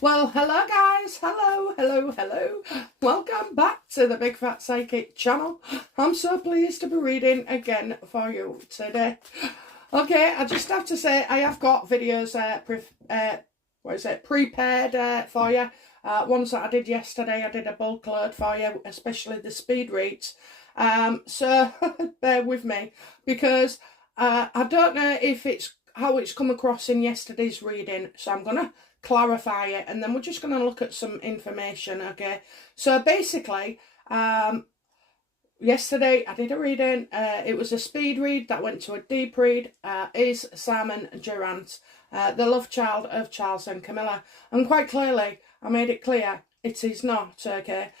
Well, hello guys, hello. Welcome back to the Big Fat Psychic channel. I'm so pleased to be reading again for you today. Okay, I just have to say I have got videos prepared for you. Ones that I did yesterday, I did a bulk load for you, especially the speed reads. So bear with me because I don't know if it's how it's come across in yesterday's reading, so I'm gonna clarify it and then we're just going to look at some information. Okay, so basically yesterday I did a reading. It was a speed read that went to a deep read. Is Simon Durant the love child of Charles and Camilla? And quite clearly I made it clear it is not. Okay,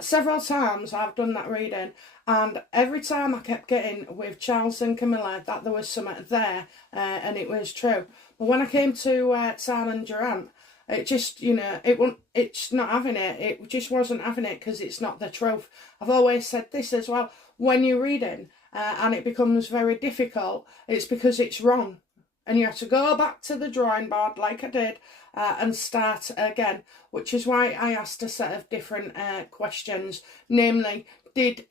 several times I've done that reading, and every time I kept getting with Charles and Camilla that there was something there, and it was true. But when I came to Simon Durant, it just, it's not having it. It just wasn't having it because it's not the truth. I've always said this as well. When you're reading and it becomes very difficult, it's because it's wrong. And you have to go back to the drawing board like I did and start again, which is why I asked a set of different questions. Namely, did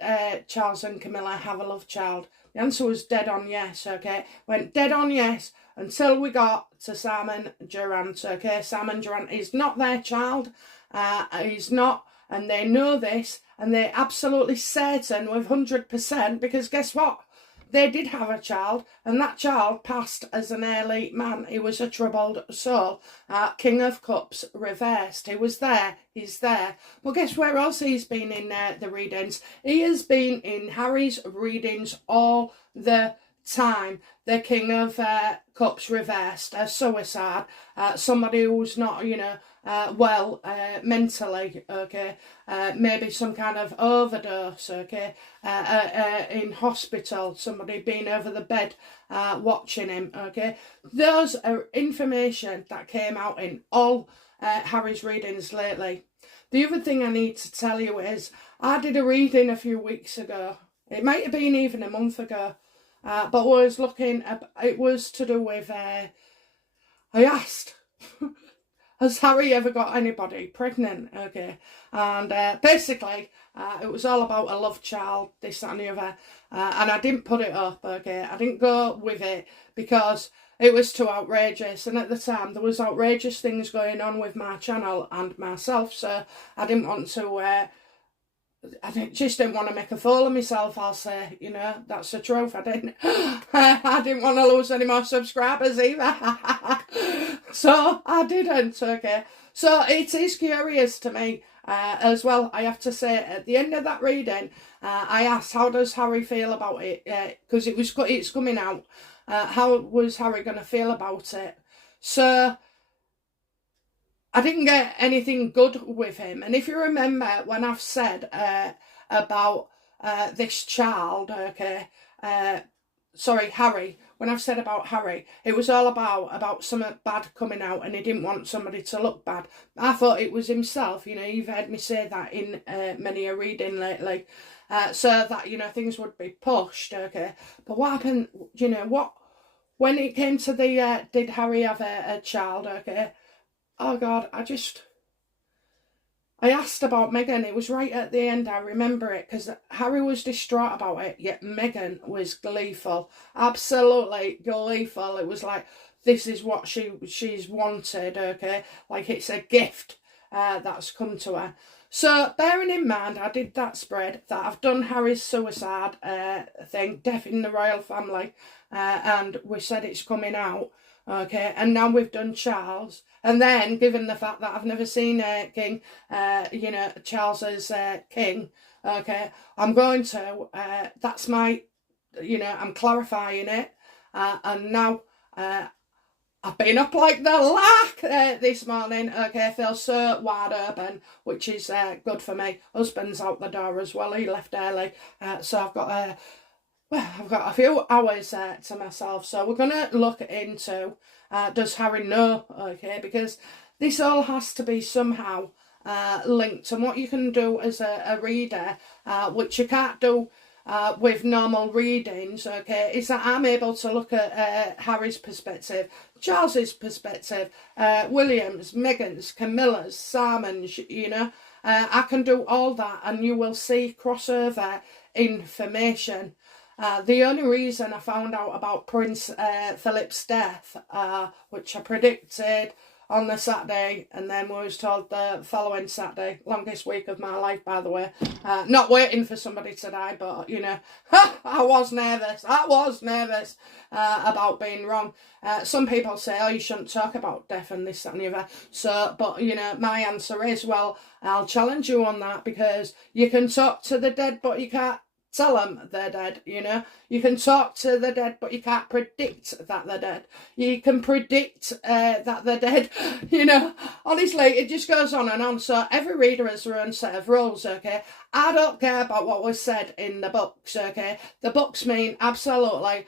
Charles and Camilla have a love child? The answer was dead on yes, okay? Went dead on yes until we got to Simon Durant, okay? Simon Durant is not their child. He's not, and they know this, and they're absolutely certain with 100% because guess what? They did have a child, and that child passed as an early man. He was a troubled soul. King of Cups reversed. He was there. He's there. Well, guess where else he's been in the readings? He has been in Harry's readings all the time. The King of Cups reversed, a suicide, somebody who's not, well mentally, okay, maybe some kind of overdose, okay, in hospital, somebody being over the bed watching him, okay. Those are information that came out in all Harry's readings lately. The other thing I need to tell you is I did a reading a few weeks ago. It might have been even a month ago. But was looking at, it was to do with, I asked, has Harry ever got anybody pregnant? Okay. And basically, it was all about a love child, this, that and the other. And I didn't put it up, okay. I didn't go with it because it was too outrageous. And at the time, there was outrageous things going on with my channel and myself. So I didn't want to... just didn't want to make a fool of myself, I'll say, that's the truth. I didn't want to lose any more subscribers either. So I didn't, okay. So it is curious to me as well, I have to say, at the end of that reading, I asked, how does Harry feel about it? Because it's coming out. How was Harry going to feel about it? So... I didn't get anything good with him. And if you remember when I've said about this child, okay, sorry, Harry, when I've said about Harry, it was all about something bad coming out and he didn't want somebody to look bad. I thought it was himself, you've heard me say that in many a reading lately, so that, things would be pushed, okay. But what happened, when it came to the, did Harry have a child, okay, oh God, I asked about Meghan. It was right at the end, I remember it, because Harry was distraught about it, yet Meghan was gleeful. Absolutely gleeful. It was like, this is what she's wanted, okay? Like it's a gift that's come to her. So, bearing in mind, I did that spread, that I've done Harry's suicide thing, Death in the Royal Family, and we said it's coming out. Okay, and now we've done Charles, and then given the fact that I've never seen King, Charles as King, okay, I'm going to, that's my, I'm clarifying it, and now I've been up like the lark this morning, okay, I feel so wide open, which is good for me. Husband's out the door as well, he left early, so I've got I've got a few hours to myself, so we're going to look into, does Harry know, okay, because this all has to be somehow linked, and what you can do as a reader, which you can't do with normal readings, okay, is that I'm able to look at Harry's perspective, Charles's perspective, William's, Meghan's, Camilla's, Simon's, you know. I can do all that, and you will see crossover information. The only reason I found out about Prince Philip's death, which I predicted on the Saturday, and then was told the following Saturday, longest week of my life, by the way. Not waiting for somebody to die, but, you know, I was nervous about being wrong. Some people say, oh, you shouldn't talk about death and this, that and the other. So, but, you know, my answer is, well, I'll challenge you on that, because you can talk to the dead, but you can't tell them they're dead, you know. You can talk to the dead, but you can't predict that they're dead. You can predict that they're dead, you know. Honestly, it just goes on and on. So every reader has their own set of rules, okay. I don't care about what was said in the books, okay. The books mean absolutely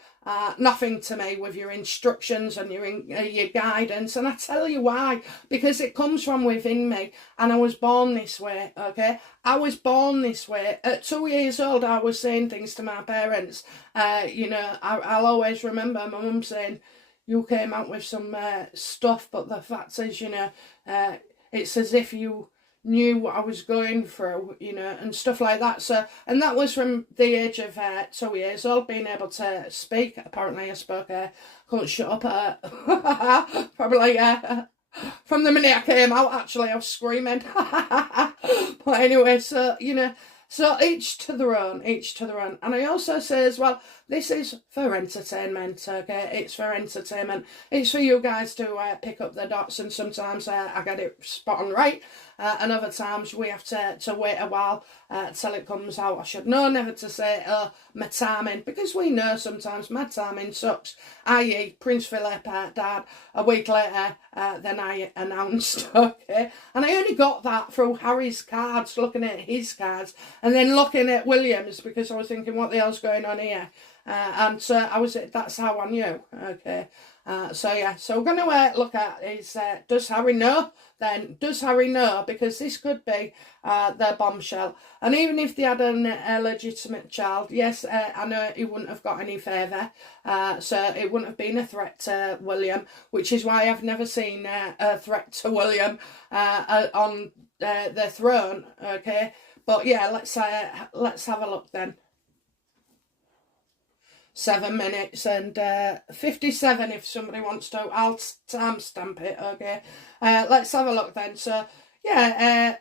nothing to me with your instructions and your guidance, and I tell you why, because it comes from within me, and I was born this way, okay. I was born this way. At 2 years old, I was saying things to my parents. You know, I'll always remember my mum saying, you came out with some stuff, but the fact is, you know, it's as if you knew what I was going through, you know, and stuff like that. So, and that was from the age of 2 years old, being able to speak. Apparently I spoke, couldn't shut up, probably from the minute I came out, actually, I was screaming. But anyway, so, you know, so each to their own, each to their own. And I also say as well, this is for entertainment, okay? It's for entertainment. It's for you guys to pick up the dots, and sometimes I get it spot on right, and other times we have to wait a while till it comes out. I should know never to say, oh, my timing, because we know sometimes my timing sucks, i.e. Prince Philip died a week later than I announced, okay? And I only got that through Harry's cards, looking at his cards, and then looking at William's, because I was thinking, what the hell's going on here? And so that's how I knew, okay. So yeah, so we're going to look at is, does Harry know? Then, does Harry know? Because this could be their bombshell. And even if they had a legitimate child, yes, I know he wouldn't have got any favour. So it wouldn't have been a threat to William, which is why I've never seen a threat to William on the throne, okay. But yeah, let's have a look then. 7 minutes and 57 if somebody wants to. I'll timestamp it, okay. Let's have a look then. So, yeah.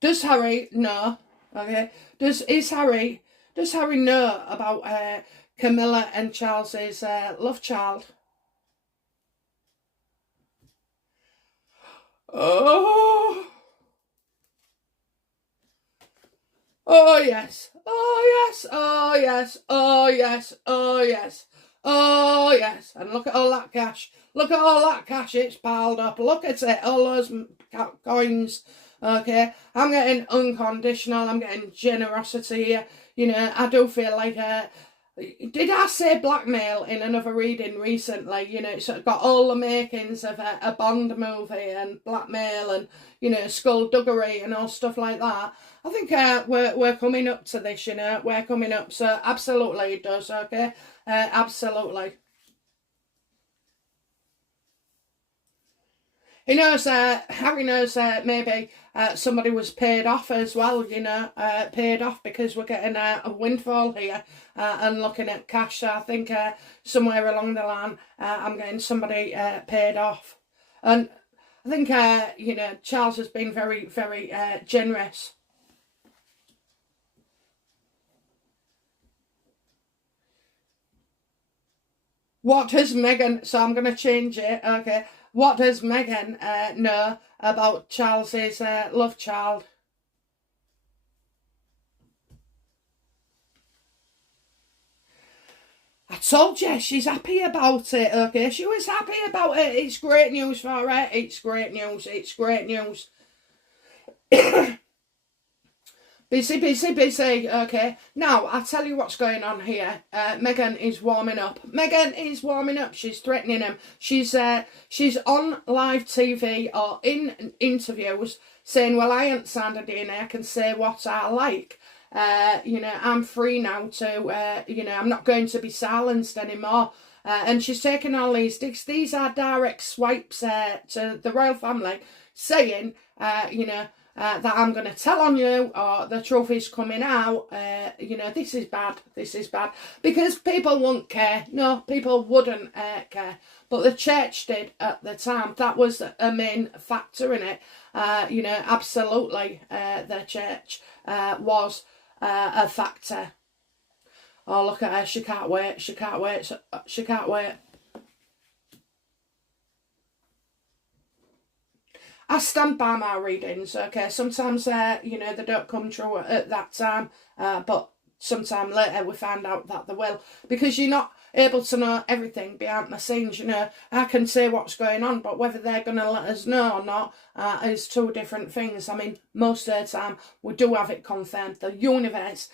Does Harry know? Okay. Does Harry know about Camilla and Charles's love child? Oh. Oh yes, oh yes, oh yes, oh yes, oh yes, oh yes. And look at all that cash. Look at all that cash, it's piled up. Look at it, all those coins. Okay, I'm getting unconditional, I'm getting generosity here. You know, I do feel like, did I say blackmail in another reading recently? You know, it's got all the makings of a Bond movie and blackmail and, you know, skullduggery and all stuff like that. I think we're coming up to this, you know, we're coming up. So absolutely it does, okay? Absolutely. He knows, Harry knows maybe somebody was paid off as well, you know, paid off because we're getting a windfall here and looking at cash. So I think somewhere along the line I'm getting somebody paid off. And I think, you know, Charles has been very, very generous. What does Meghan, so I'm going to change it, okay. What does Meghan know about Charles's love child? I told you, she's happy about it, okay. She was happy about it. It's great news for her. It's great news. It's great news. Busy, busy, busy. Okay. Now, I'll tell you what's going on here. Meghan is warming up. Meghan is warming up. She's threatening him. She's on live TV or in interviews saying, well, I ain't signed a DNA. I can say what I like. I'm free now to, I'm not going to be silenced anymore. And she's taking all these digs. These are direct swipes to the royal family saying, that I'm going to tell on you, or the truth is coming out, this is bad, because people won't care. No, people wouldn't care, but the church did at the time. That was a main factor in it. Absolutely, the church was a factor. Oh, look at her, she can't wait, she can't wait, she can't wait. I stand by my readings, okay? Sometimes, they don't come true at that time, but sometime later we find out that they will. Because you're not able to know everything behind the scenes, I can say what's going on, but whether they're going to let us know or not is two different things. I mean, most of the time we do have it confirmed. The universe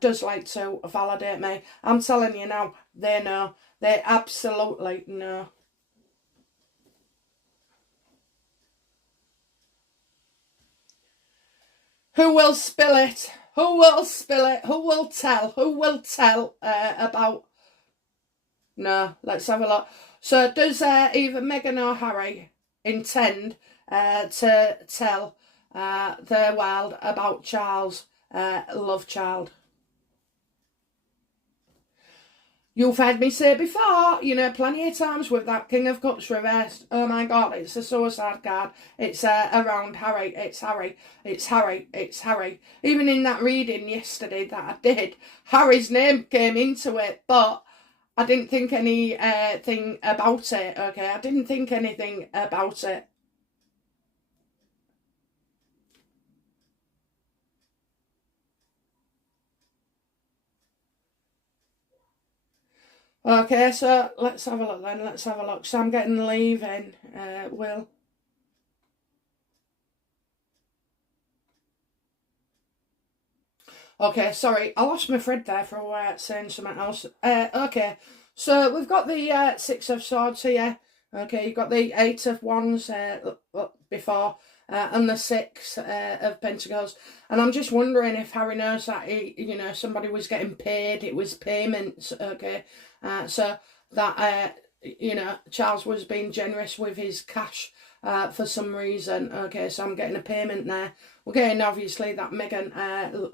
does like to validate me. I'm telling you now, they know. They absolutely know. Who will spill it? Who will spill it? Who will tell? Who will tell about... No, let's have a look. So does either Meghan or Harry intend to tell the world about Charles' love child? You've heard me say before, plenty of times with that King of Cups reversed. Oh my God, it's a suicide card. It's around Harry. It's Harry. It's Harry. It's Harry. Even in that reading yesterday that I did, Harry's name came into it, but I didn't think anything about it, okay? I didn't think anything about it. Okay, so let's have a look then. Let's have a look. So I'm getting leaving, Will. Okay, sorry. I lost my thread there for a while saying something else. Okay, so we've got the Six of Swords here. Okay, you've got the Eight of Wands before. And the Six of Pentacles. And I'm just wondering if Harry knows that somebody was getting paid. It was payments, okay? So that, Charles was being generous with his cash for some reason. Okay, so I'm getting a payment there. We're getting, obviously, that Meghan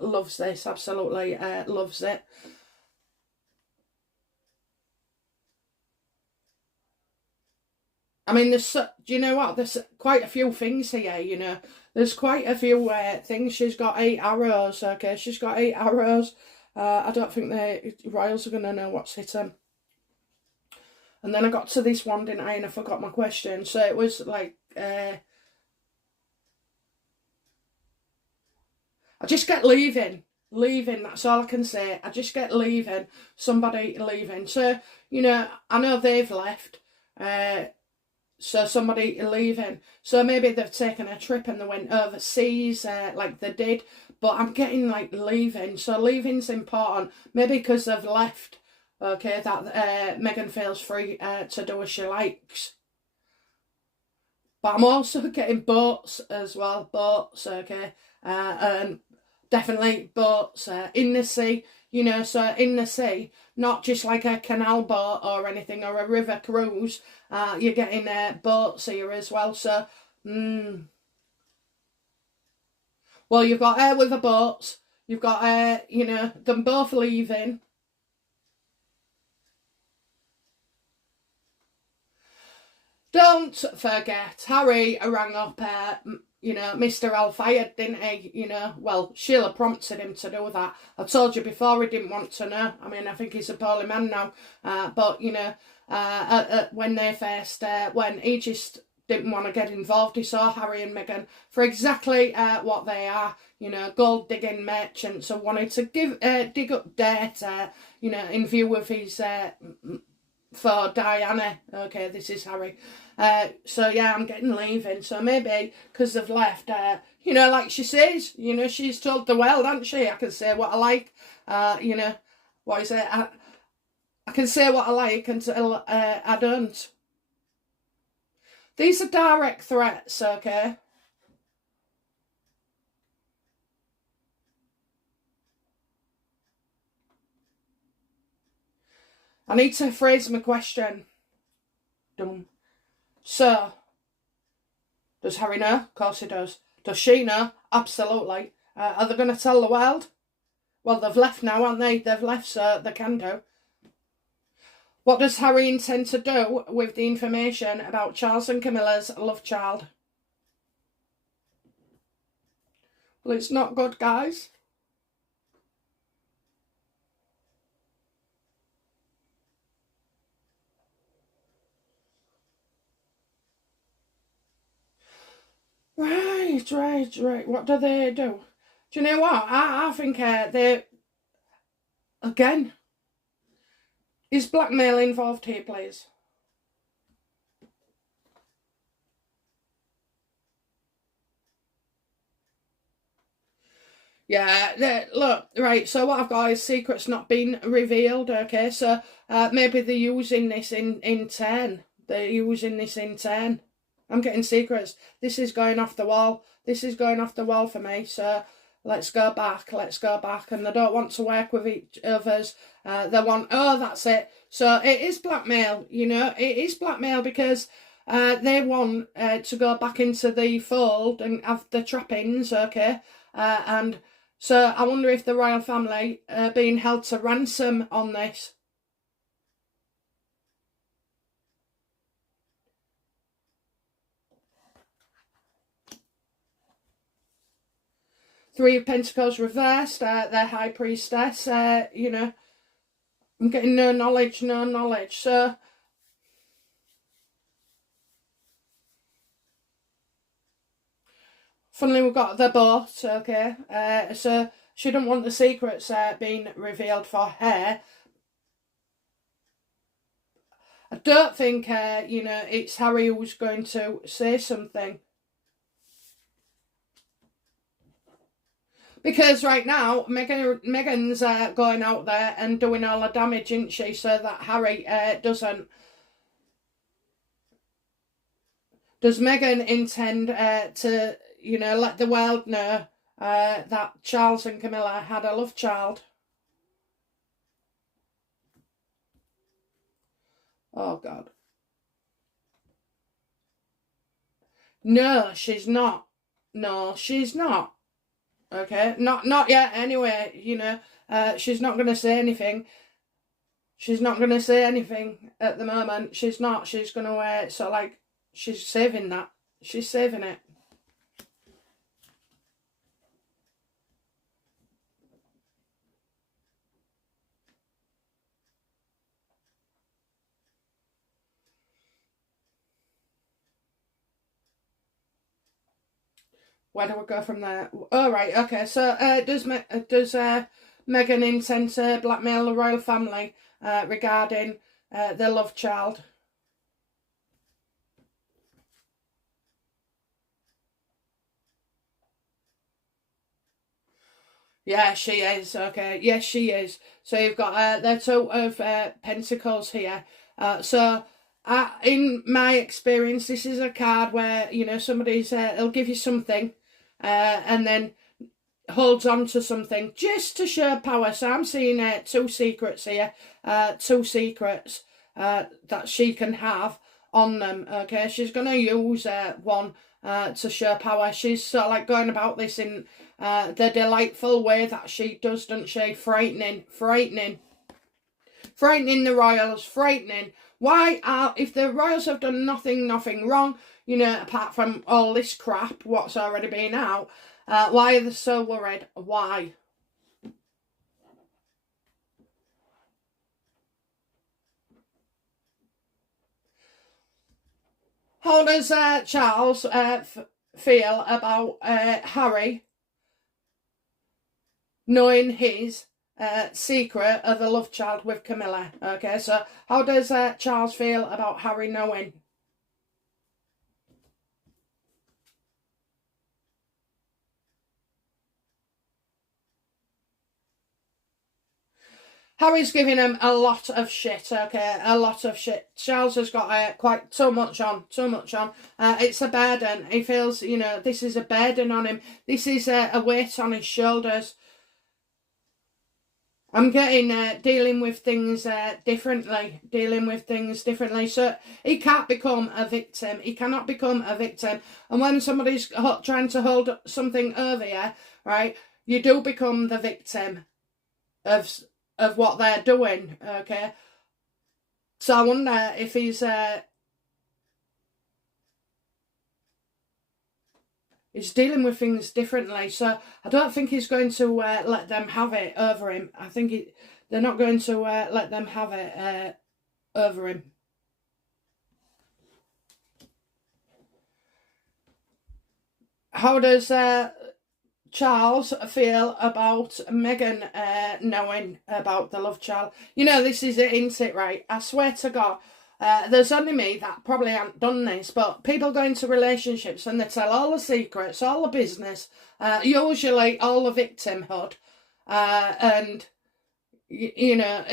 loves this, absolutely loves it. I mean, do you know what? There's quite a few things here, There's quite a few things. She's got 8 arrows, okay? She's got 8 arrows. I don't think the royals are going to know what's hit them. And then I got to this one, didn't I? And I forgot my question. So it was like... I just get leaving. Leaving, that's all I can say. I just get leaving. Somebody leaving. So, I know they've left. So somebody leaving. So maybe they've taken a trip and they went overseas like they did. But I'm getting like leaving. So leaving's important. Maybe because they've left. Okay, that Meghan feels free to do as she likes. But I'm also getting boats as well. Boats, okay. And definitely boats in the sea. So in the sea, not just like a canal boat or anything, or a river cruise. You're getting boats here as well. So, well, you've got air with the boats. You've got, them both leaving. Don't forget, Harry rang up, Mr. Al-Fayed, didn't he? Well, Sheila prompted him to do that. I told you before he didn't want to know. I mean, I think he's a poorly man now. But, when they first went, he just didn't want to get involved. He saw Harry and Meghan for exactly what they are, gold digging merchants who wanted to dig up dirt, in view of his... for Diana. Okay, this is Harry. So yeah, I'm getting leaving. So maybe because they've left, You know, like she says, you know, she's told the world, hasn't she? I can say what I like. You know, what is it? I can say what I like until I don't. These are direct threats, okay? I need to phrase my question. Dum. So, does Harry know? Of course he does. Does she know? Absolutely. Are they going to tell the world? Well, they've left now, aren't they? They've left, so they can do. What does Harry intend to do with the information about Charles and Camilla's love child? Well, it's not good, guys. Right. What do they do? Do you know what? I think they... Again, is blackmail involved here, please? Yeah, look, right, so what I've got is secrets not been revealed, okay, so maybe they're using this in 10. They're using this in 10. I'm getting secrets. This is going off the wall. This is going off the wall for me, so let's go back, and they don't want to work with each other's. They want, oh, that's it. So it is blackmail, you know, it is blackmail because they want to go back into the fold and have the trappings, okay, and so I wonder if the royal family are being held to ransom on this. Three of Pentacles reversed, their high priestess, you know, I'm getting no knowledge. So, funnily, we've got the boat, okay, so she don't want the secrets being revealed for her. I don't think, you know, it's Harry who's going to say something. Because right now, Meghan's going out there and doing all the damage, isn't she? So that Harry doesn't. Does Meghan intend to, you know, let the world know that Charles and Camilla had a love child? Oh, God. No, she's not. No, she's not. Okay, not yet. Anyway, you know, she's not going to say anything. She's not going to say anything at the moment. She's not. She's going to so like she's saving that. She's saving it. Where do we go from there? Oh, right, okay. So, does Meghan intend to blackmail the royal family regarding their love child? Yeah, she is. Okay, yes, she is. So you've got the Two of Pentacles here. So, in my experience, this is a card where, you know, somebody's they'll give you something, and then holds on to something just to show power. So I'm seeing two secrets here, two secrets that she can have on them. Okay, she's going to use one to show power. She's sort of like going about this in the delightful way that she does, doesn't she? Frightening the royals, frightening. Why if the royals have done nothing wrong, you know, apart from all this crap, what's already been out, why are they so worried? Why? How does Charles feel about Harry knowing his secret of the love child with Camilla? Okay, so how does Charles feel about Harry knowing? Harry's giving him a lot of shit, okay? A lot of shit. Charles has got quite so much on, so much on. It's a burden. He feels, you know, this is a burden on him. This is a weight on his shoulders. I'm getting dealing with things differently. Dealing with things differently. So he can't become a victim. He cannot become a victim. And when somebody's trying to hold something over you, right, you do become the victim of what they're doing. Okay. So I wonder if he's dealing with things differently. So I don't think he's going to let them have it over him. I think they're not going to let them have it over him. How does Charles feel about Meghan knowing about the love child? You know, this is it, isn't it, right? I swear to God, there's only me that probably haven't done this, but people go into relationships and they tell all the secrets, all the business, usually all the victimhood, and you know,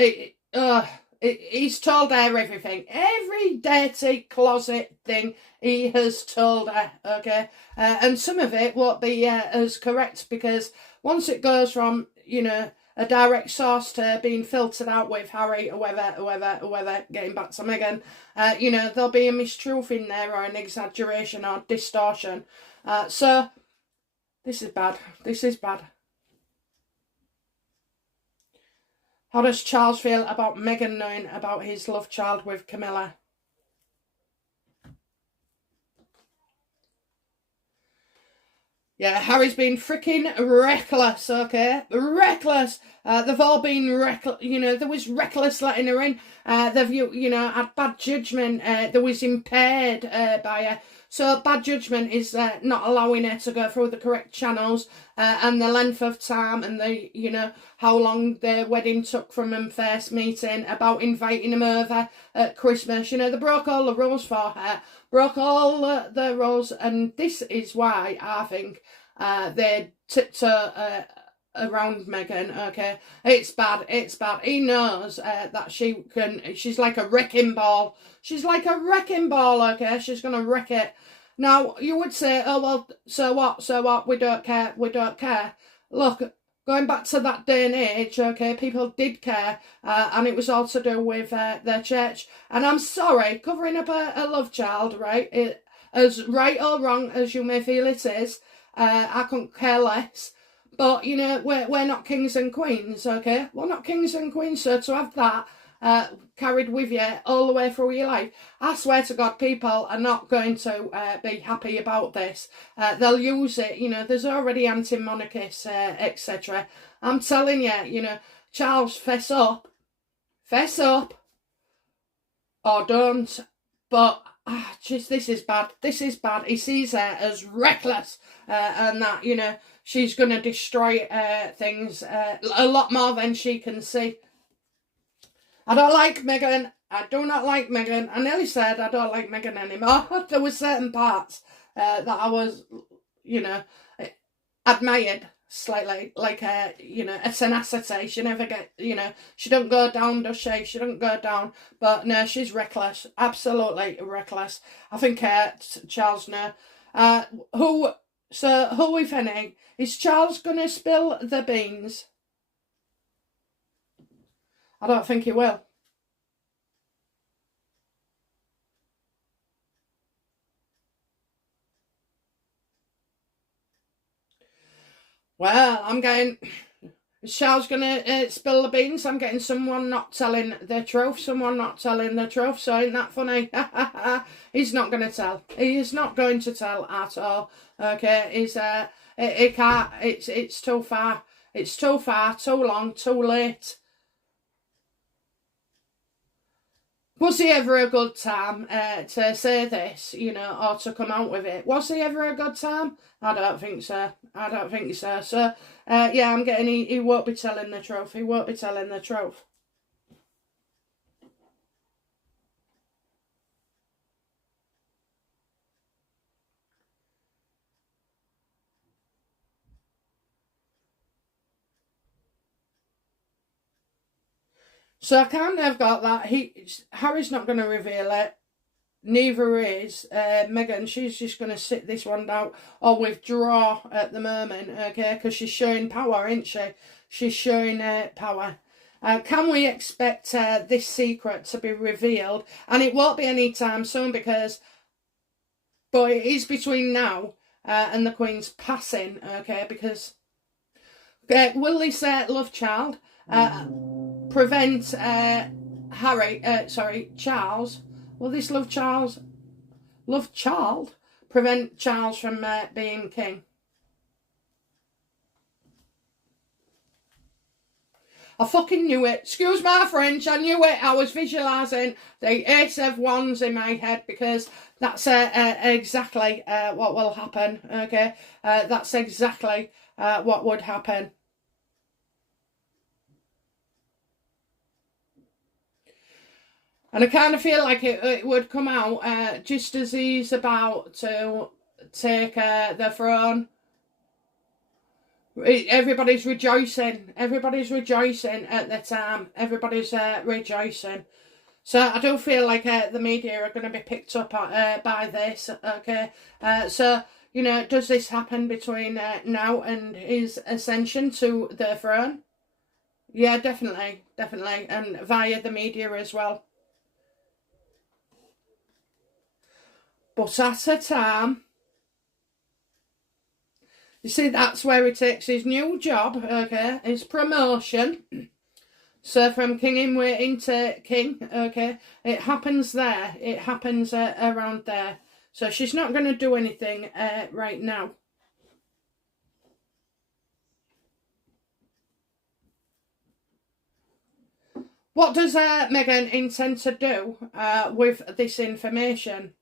he's told her everything, every dirty closet thing he has told her, okay, and some of it won't be as correct, because once it goes from, you know, a direct source to being filtered out with Harry or whoever, getting back to Meghan, you know, there'll be a mistruth in there or an exaggeration or distortion. So this is bad. This is bad. How does Charles feel about Meghan knowing about his love child with Camilla? Yeah, Harry's been freaking reckless, okay? Reckless. They've all been reckless. You know, there was reckless letting her in. They've, you know, had bad judgment. There was impaired by her. So bad judgment is not allowing her to go through the correct channels, and the length of time, and the, you know, how long the wedding took from them first meeting, about inviting him over at Christmas. You know, they broke all the rules for her, broke all the rules, and this is why I think they tiptoe around Meghan, okay? It's bad, it's bad. He knows that she's like a wrecking ball. She's like a wrecking ball, okay? She's going to wreck it. Now, you would say, oh, well, so what, we don't care, we don't care. Look, going back to that day and age, okay, people did care, and it was all to do with their church. And I'm sorry, covering up a love child, right, as right or wrong as you may feel it is, I couldn't care less. But, you know, we're not kings and queens, okay? We're not kings and queens, so to have that carried with you all the way through your life, I swear to God, people are not going to be happy about this. They'll use it, you know, there's already anti-monarchists, etc. I'm telling you, you know, Charles, fess up, or don't. But, just this is bad, this is bad. He sees her as reckless, and that, you know, she's going to destroy things a lot more than she can see. I don't like Meghan. I do not like Meghan. I nearly said I don't like Meghan anymore. There were certain parts that I was, you know, admired slightly, like you know, a tenacity. She never get, you know, she don't go down, does she? She don't go down. But no, she's reckless, absolutely reckless. I think Charles, no. Who, if any, is Charles gonna spill the beans? I don't think he will. Well, I'm getting, Charles gonna spill the beans. I'm getting someone not telling the truth. Someone not telling the truth. So ain't that funny? He's not gonna tell. He is not going to tell at all. Okay, it can't. It's too far. It's too far. Too long. Too late. Was he ever a good time to say this, you know, or to come out with it? Was he ever a good time? I don't think so. I don't think so. So, yeah, I'm getting he won't be telling the truth. He won't be telling the truth. So I kind of got that Harry's not going to reveal it. Neither is Meghan. She's just going to sit this one out or withdraw at the moment, okay? Because she's showing power, isn't she? She's showing power. Can we expect this secret to be revealed? And it won't be anytime soon but it is between now and the Queen's passing, okay? Because will this love child prevent Charles? Will this love child prevent Charles from being king? I fucking knew it. Excuse my French, I knew it. I was visualising the Ace of Wands in my head because that's exactly what will happen, okay? That's exactly what would happen. And I kind of feel like it would come out just as he's about to take the throne. Everybody's rejoicing. Everybody's rejoicing at the time. Everybody's rejoicing. So I do feel like the media are going to be picked up by this, okay? So, you know, does this happen between now and his ascension to the throne? Yeah, definitely. And via the media as well. But at a time, you see, that's where he takes his new job, okay, his promotion. So from king in waiting to king, okay, it happens there. It happens around there. So she's not going to do anything right now. What does Meghan intend to do with this information?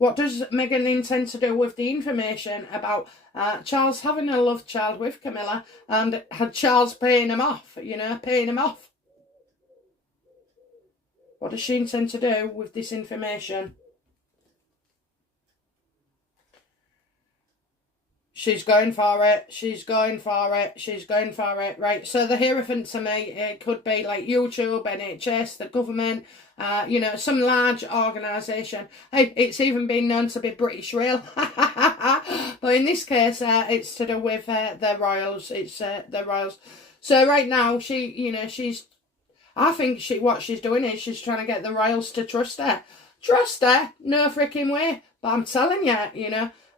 What does Meghan intend to do with the information about Charles having a love child with Camilla and had Charles paying him off, paying him off? What does she intend to do with this information? She's going for it. She's going for it. She's going for it. Right. So the Hierophant to me, it could be like YouTube, NHS, the government, some large organisation. Hey, it's even been known to be British Rail. But in this case, it's to do with the royals. It's the royals. So right now, I think what she's doing is she's trying to get the royals to trust her. Trust her? No freaking way. But I'm telling you,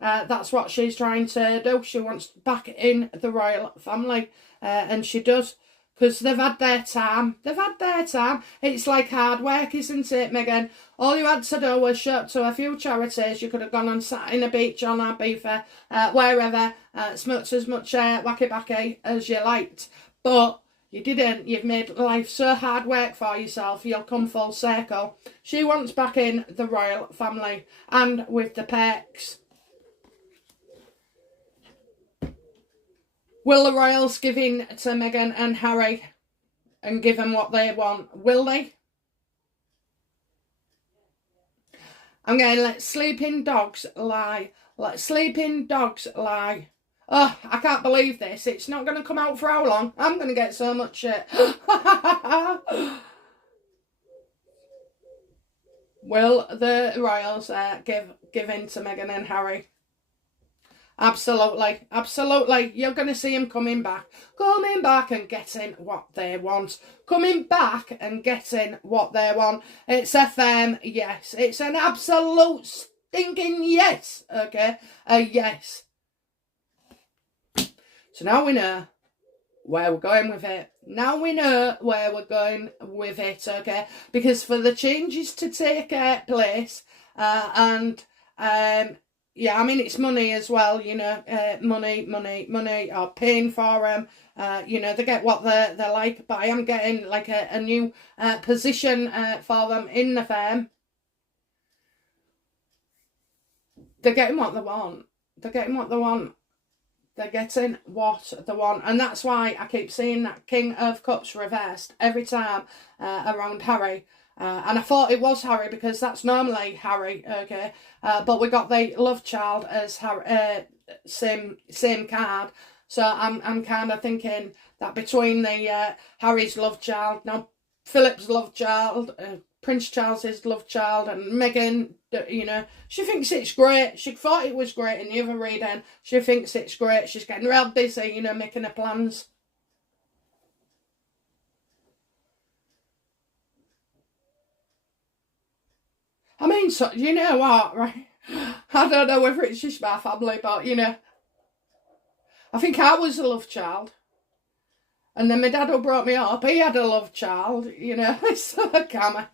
that's what she's trying to do. She wants back in the royal family. And she does. Because they've had their time. They've had their time. It's like hard work, isn't it, Meghan? All you had to do was show up to a few charities. You could have gone and sat in a beach on Ibiza, wherever, smoked as much wacky-backy as you liked. But you didn't. You've made life so hard work for yourself. You'll come full circle. She wants back in the royal family. And with the perks. Will the royals give in to Meghan and Harry and give them what they want? Will they? I'm going, let sleeping dogs lie. Let sleeping dogs lie. Oh, I can't believe this. It's not going to come out for how long? I'm going to get so much shit. Will the royals give in to Meghan and Harry? Absolutely. You're going to see them coming back and getting what they want. Coming back and getting what they want. It's a firm yes. It's an absolute stinking yes. Okay? A yes. So now we know where we're going with it. Okay? Because for the changes to take place yeah, I mean, it's money as well, money, or paying for them, they get what they're like, but I am getting like a new position for them in the firm. They're getting what they want. They're getting what they want. And that's why I keep seeing that King of Cups reversed every time around Harry. And I thought it was Harry because that's normally Harry, okay? But we got the love child as Harry, same card. So I'm kind of thinking that between the Harry's love child, now Philip's love child, Prince Charles's love child, and Meghan, you know, she thinks it's great. She thought it was great in the other reading. She thinks it's great. She's getting real busy, you know, making her plans. I mean, so you know what, right? I don't know whether it's just my family, but you know, I think I was a love child. And then my dad who brought me up, he had a love child, you know. It's karma.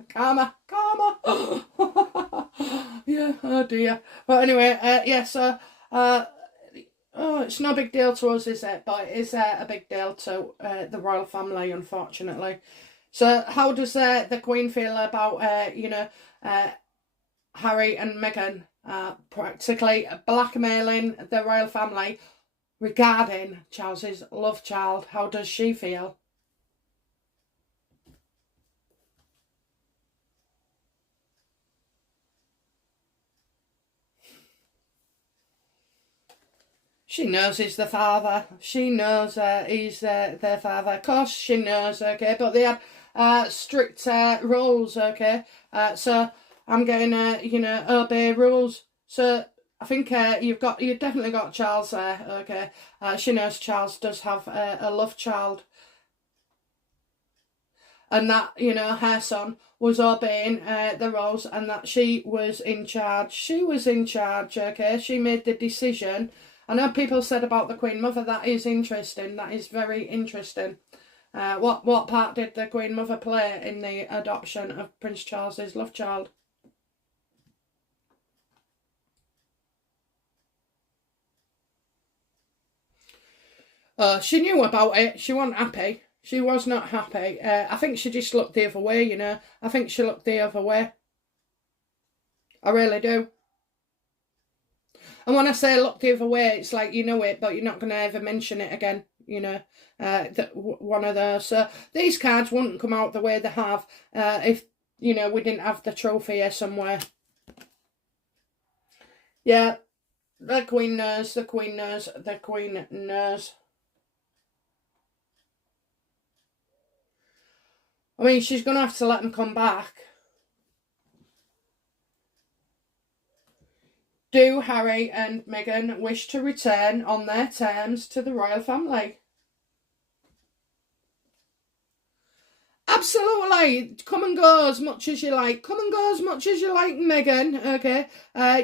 Yeah, oh dear. But anyway, yeah, so, oh, it's no big deal to us, is it? But it is a big deal to the royal family, unfortunately. So how does the Queen feel about, you know, Harry and Meghan practically blackmailing the royal family regarding Charles's love child? How does she feel? She knows he's the father. She knows he's their father. Of course she knows, okay, but they had strict rules, okay. So I'm going to, you know, obey rules. So I think you've definitely got Charles there, okay. She knows Charles does have a love child, and that, you know, her son was obeying the rules, and that she was in charge. She was in charge, okay. She made the decision. I know people said about the Queen Mother. That is interesting. That is very interesting. What part did the Queen Mother play in the adoption of Prince Charles's love child? She knew about it. She wasn't happy. She was not happy. I think she just looked the other way, you know. I think she looked the other way. I really do. And when I say look the other way, it's like you know it, but you're not going to ever mention it again, you know. One of those. So these cards wouldn't come out the way they have if, you know, we didn't have the trophy here somewhere. Yeah, the Queen knows, the Queen knows, the Queen knows. I mean, she's going to have to let them come back. Do Harry and Meghan wish to return on their terms to the royal family? Absolutely. Come and go as much as you like. Come and go as much as you like, Meghan. Okay.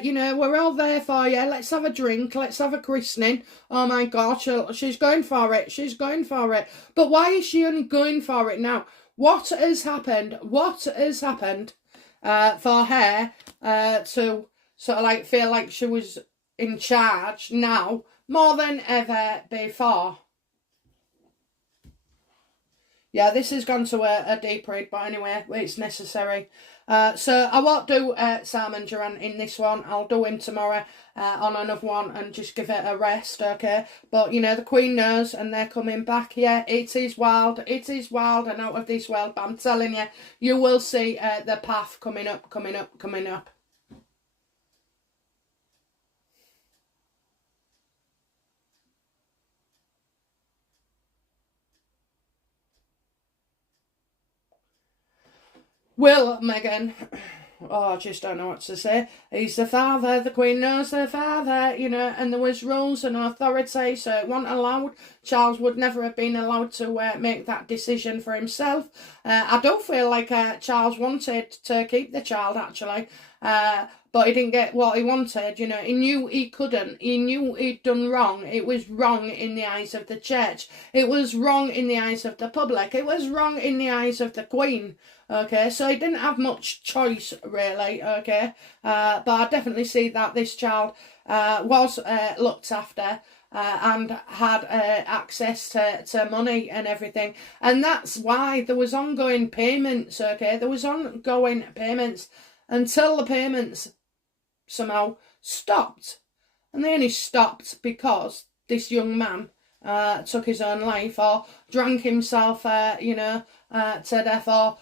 You know, we're all there for you. Let's have a drink. Let's have a christening. Oh my God, she's going for it. She's going for it. But why is she only going for it now? What has happened? What has happened for her to sort of like feel like she was in charge now more than ever before? Yeah, this has gone to a deep read, but anyway, it's necessary. So I won't do Simon Durant in this one. I'll do him tomorrow on another one and just give it a rest, okay? But, you know, the Queen knows and they're coming back. Yeah, it is wild. It is wild and out of this world. But I'm telling you, you will see the path coming up, coming up, coming up. Will Meghan, oh, I just don't know what to say. He's the father, the Queen knows the father, you know, and there was rules and authority, so it wasn't allowed. Charles would never have been allowed to make that decision for himself. I don't feel like Charles wanted to keep the child, actually. But he didn't get what he wanted, you know. He knew he couldn't. He knew he'd done wrong. It was wrong in the eyes of the church. It was wrong in the eyes of the public. It was wrong in the eyes of the Queen. Okay, so he didn't have much choice, really, okay. But I definitely see that this child was looked after and had access to money and everything. And that's why there was ongoing payments, okay. There was ongoing payments until the payments somehow stopped. And they only stopped because this young man took his own life, or drank himself, to death, or,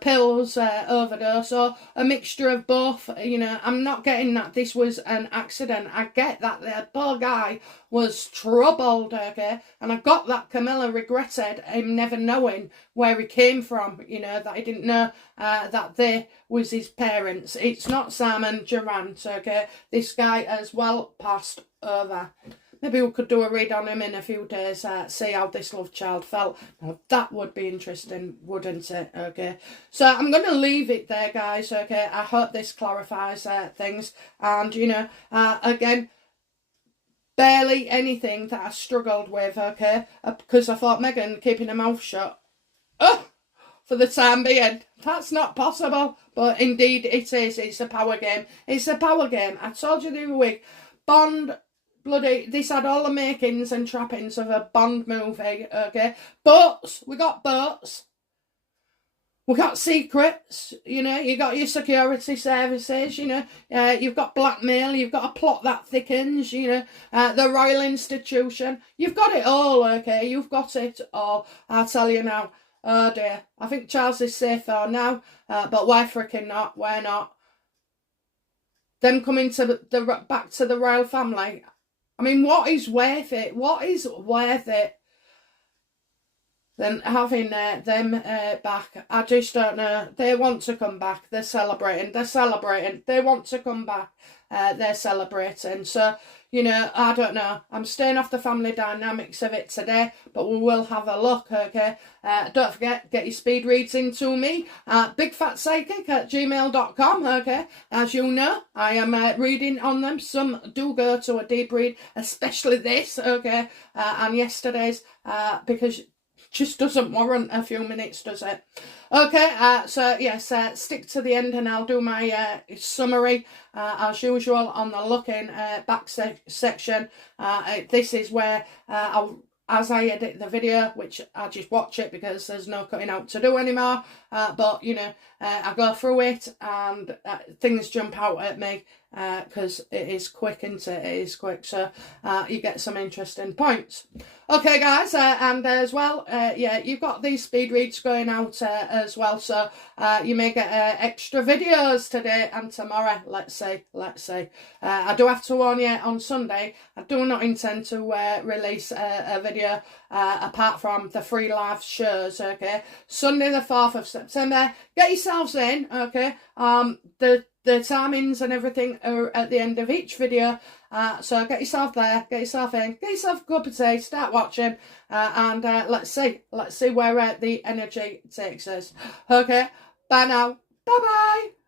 pills, overdose, or a mixture of both. I'm not getting that this was an accident. I get that the poor guy was troubled, okay, and I got that Camilla regretted him never knowing where he came from, that he didn't know that they was his parents. It's not Simon Durant, okay. This guy has well passed over. Maybe we could do a read on him in a few days, see how this love child felt. Now, that would be interesting, wouldn't it? Okay. So I'm going to leave it there, guys, okay. I hope this clarifies things. And, again, barely anything that I struggled with, okay, because I thought Megan keeping her mouth shut. Oh! For the time being. That's not possible. But indeed it is. It's a power game. It's a power game. I told you the other week. Bond, bloody, this had all the makings and trappings of a Bond movie, okay? Boats. We got boats. We got secrets, you got your security services, you've got blackmail, you've got a plot that thickens, the Royal Institution. You've got it all, okay? You've got it all. I'll tell you now. Oh dear. I think Charles is safe for now, but we're freaking not. We're not. Them coming to back to the royal family. I mean, what is worth it? What is worth it? Then having them back, I just don't know. They want to come back. They're celebrating. They want to come back. They're celebrating. So, I don't know. I'm staying off the family dynamics of it today, but we will have a look, okay? Don't forget, get your speed reads into me at bigfatpsychic@gmail.com, okay? As you know, I am reading on them. Some do go to a deep read, especially this, okay? And yesterday's, because just doesn't warrant a few minutes, does it? Okay, so yes, stick to the end and I'll do my summary as usual on the looking back section. This is where as I edit the video, which I just watch it because there's no cutting out to do anymore, but I go through it and things jump out at me because it is quick, isn't it? It is quick, so you get some interesting points. Okay, guys, and as well, you've got these speed reads going out as well, so you may get extra videos today and tomorrow, let's say. I do have to warn you, on Sunday, I do not intend to release a video apart from the free live shows, okay? Sunday the 4th of September, get yourselves in, okay? The timings and everything are at the end of each video, so get yourself there, get yourself in, get yourself a cup of tea, start watching, and let's see where the energy takes us. Okay, bye now, bye bye.